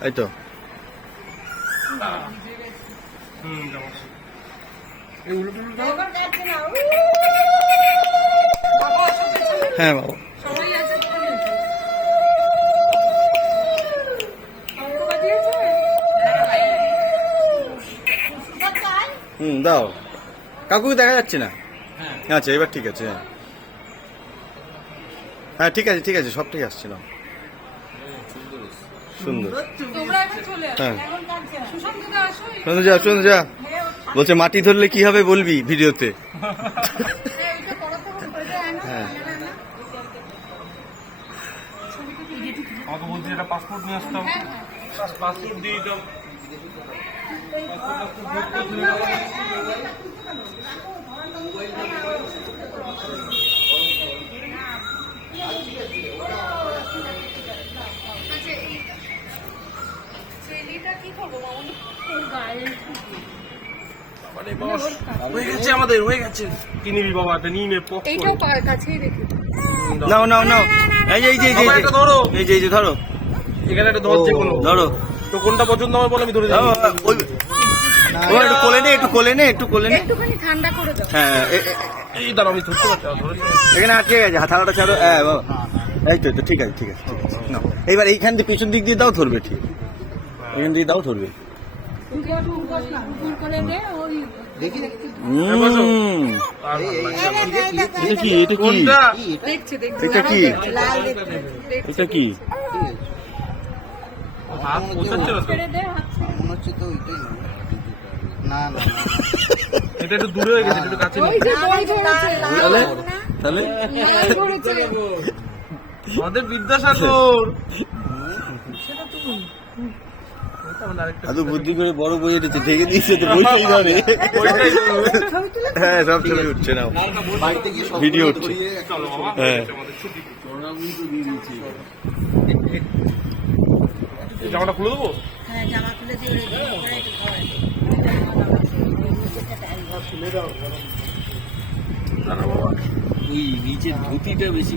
এই তো। হ্যাঁ বাবা। হুম দাও। কাকুকে দেখা যাচ্ছে না? আচ্ছা এবার ঠিক আছে হ্যাঁ। হ্যাঁ ঠিক আছে ঠিক আছে সব ঠিক আসছে না সুন্দর তোমরা এখন চলে আসো হ্যাঁ যা বলছে মাটি ধরলে কি হবে বলবি ভিডিওতে হ্যাঁ পাসপোর্ট নিয়ে আসতাম পাসপোর্ট দিয়ে দিতাম ছেলেটা কি করব মামনি ওর গায়ে মানে বস হয়ে গেছে আমাদের হয়ে গেছে। কি নিবি বাবা এটা নিয়ে নে পক এইটাও পা- কাছেই রেখে নাও নাও নাও। এই যে এই যে এই যে, এই যে। ধরো। এই যে এই যে ধরো। এখানে একটা ধরছে কোনো। ধরো। তো কোনটা পছন্দ বলে আমি ধরে দাও, যাব ওই ও, একটু কোলে নে একটু কোলে নে একটু কোলে নে। একটুখানি ঠান্ডা করে দাও। হ্যাঁ এই আমি ধরতে পারছি। এখানে আটকে গেছে ছাড়ো। হ্যাঁ বাবা। এই তো ঠিক আছে ঠিক আছে ঠিক আছে। নাও। এইবার এইখান দিয়ে পিছন দিক দিয়ে দাও ধরবে ঠিক। এখান দিয়ে দাও ধরবে। এটা কি? এটা কি? এটা একটু দূরে হয়ে গেছে একটু কাছে তাহলে? তাহলে? আমাদের বিদ্যাসাগর। আদৌ বুদ্ধি করে বড় বই ঢেকে দিয়েছে তো বইটাই ধরে হ্যাঁ সব ছবি উঠছে না ভিডিও উঠছে বাবা হ্যাঁ আমাদের ছুটি এই জামাটা খুলে দেবো হ্যাঁ জামা খুলে দিয়ে ওই নিচের ধুতিটা বেশি।